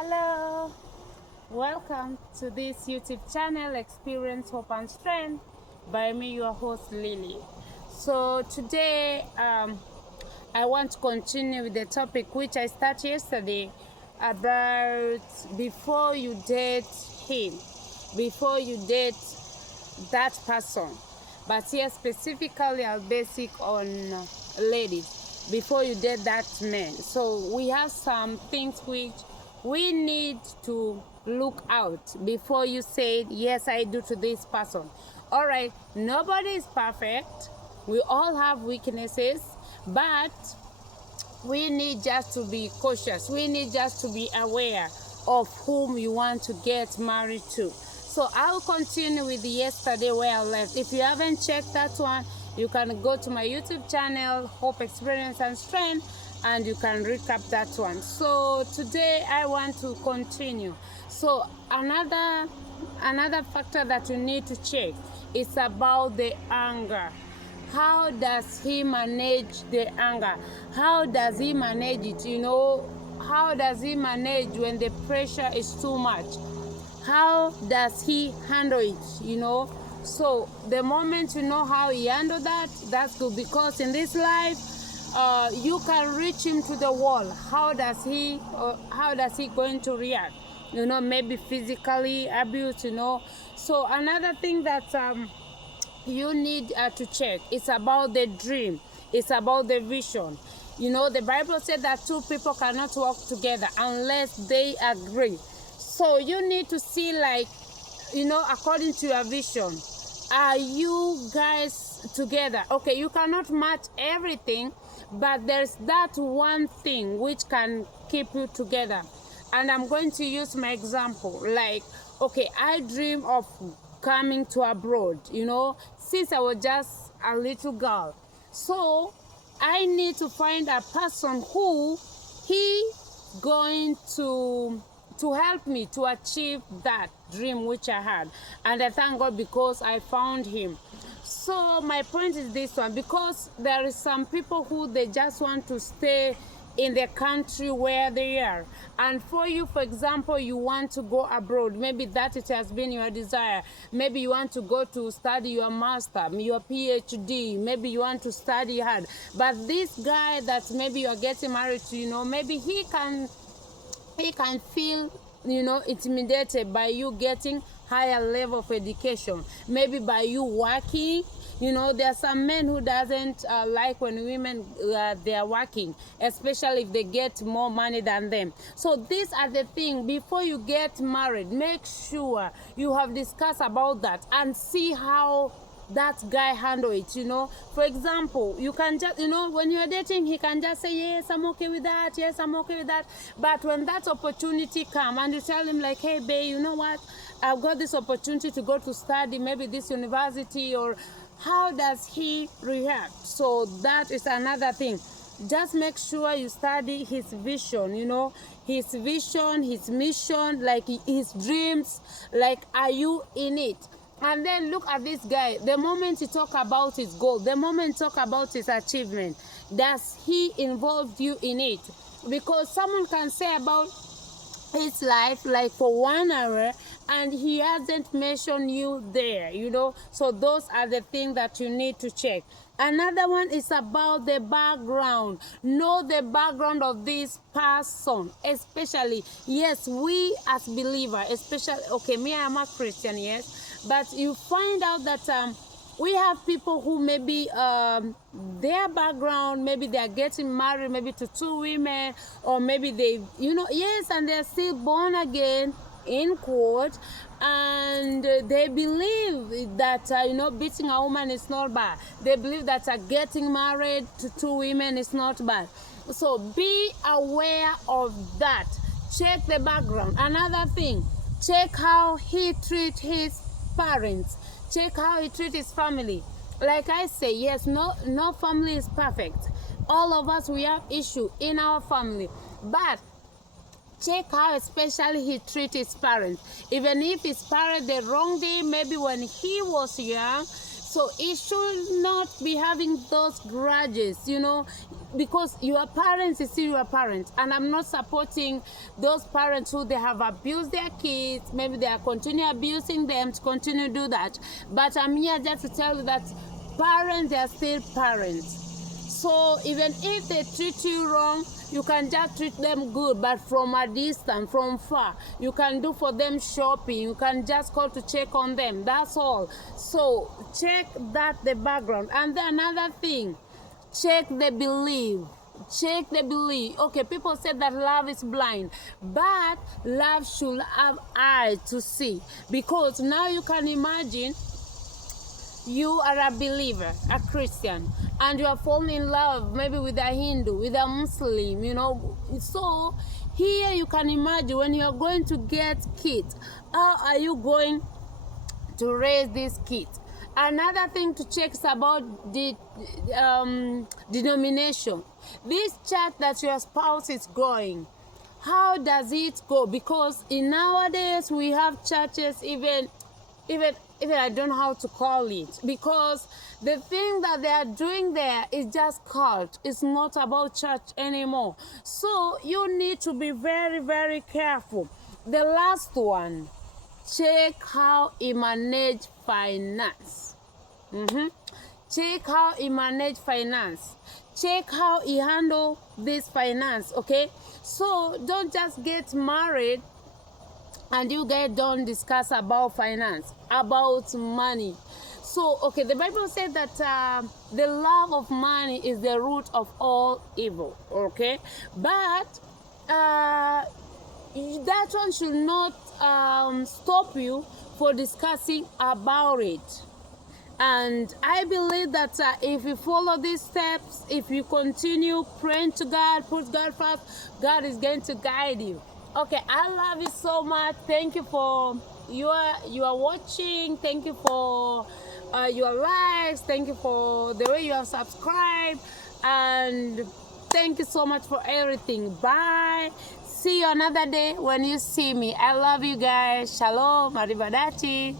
Hello, welcome to this YouTube channel, Experience Hope and Strength, by me, your host Lily. So today, I want to continue with the topic which I started yesterday about before you date him, before you date that person. But here specifically, I'll base it on ladies before you date that man. So we have some things which we need to look out before you say yes I do to this person. All right, nobody is perfect, we all have weaknesses, but we need just to be cautious, we need just to be aware of whom you want to get married to. So I'll continue with yesterday where I left. If you haven't checked that one, you can go to my YouTube channel, Hope, Experience and Strength, and you can recap that one. So today I want to continue. So another factor that you need to check is about the anger. How does he manage the anger? How does he manage it? How does he manage when the pressure is too much? How does he handle it? So the moment you know how he handled that, that's good, because in this life you can reach him to the wall. How does he going to react? Maybe physically abuse. So another thing that you need to check is about the dream, it's about the vision. The Bible said that two people cannot work together unless they agree. So you need to see, according to your vision, are you guys together? Okay, you cannot match everything, but there's that one thing which can keep you together. And I'm going to use my example. Okay, I dream of coming to abroad, since I was just a little girl. So I need to find a person who he going to help me to achieve that dream which I had. And I thank God because I found him. So my point is this one, because there is some people who they just want to stay in the country where they are. And for you, for example, you want to go abroad. Maybe that it has been your desire. Maybe you want to go to study your master, your PhD. Maybe you want to study hard. But this guy that maybe you are getting married to, maybe he can feel intimidated by you getting higher level of education, maybe by you working. There are some men who doesn't like when women they are working, especially if they get more money than them. So these are the things. Before you get married, make sure you have discussed about that and see how that guy handle it. For example, you can just when you're dating, he can just say yes, I'm okay with that, yes, I'm okay with that. But when that opportunity come and you tell him like, hey babe, you know what, I've got this opportunity to go to study maybe this university, or how does he react? So that is another thing. Just make sure you study his vision, his vision, his mission, like his dreams, like are you in it? And then look at this guy. The moment he talk about his goal, the moment he talk about his achievement, does he involve you in it? Because someone can say about his life like for 1 hour and he hasn't mentioned you there. So those are the things that you need to check. Another one is about the background. Know the background of this person, especially, yes, we as believer, especially, okay, me, I'm a Christian, yes, but you find out that we have people who maybe their background, maybe they are getting married maybe to two women, or maybe they, yes, and they're still born again, in quote, and they believe that beating a woman is not bad. They believe that getting married to two women is not bad. So be aware of that. Check the background. Another thing, check how he treats his parents. Check how he treats his family. Like I say, yes, no family is perfect. All of us, we have issue in our family, but check how especially he treats his parents. Even if his parents they wronged him maybe when he was young, so he should not be having those grudges. because your parents is still your parents, and I'm not supporting those parents who they have abused their kids. Maybe they are continue abusing them to continue to do that, but I'm here just to tell you that parents, they are still parents. So even if they treat you wrong, you can just treat them good, but from a distance, from far. You can do for them shopping. You can just call to check on them. That's all. So check that the background. And then another thing, check the belief. Check the belief. Okay, people say that love is blind, but love should have eyes to see. Because now you can imagine you are a believer, a Christian, and you are falling in love maybe with a Hindu, with a Muslim, you know. So here you can imagine when you are going to get kids, how are you going to raise this kid? Another thing to check is about the denomination. This church that your spouse is going, how does it go? Because in nowadays we have churches even I don't know how to call it, because the thing that they are doing there is just cult. It's not about church anymore. So you need to be very, very careful. The last one, check how he manage finance. Check how he manage finance. Check how he handle this finance, okay? So don't just get married and you guys don't discuss about finance, about money. So, okay, the Bible said that the love of money is the root of all evil, okay? But that one should not stop you for discussing about it. And I believe that if you follow these steps, if you continue praying to God, put God first, God is going to guide you. Okay, I love you so much. Thank you for you are watching. Thank you for your likes. Thank you for the way you have subscribed, and thank you so much for everything. Bye. See you another day when you see me. I love you guys. Shalom. Arrivederci.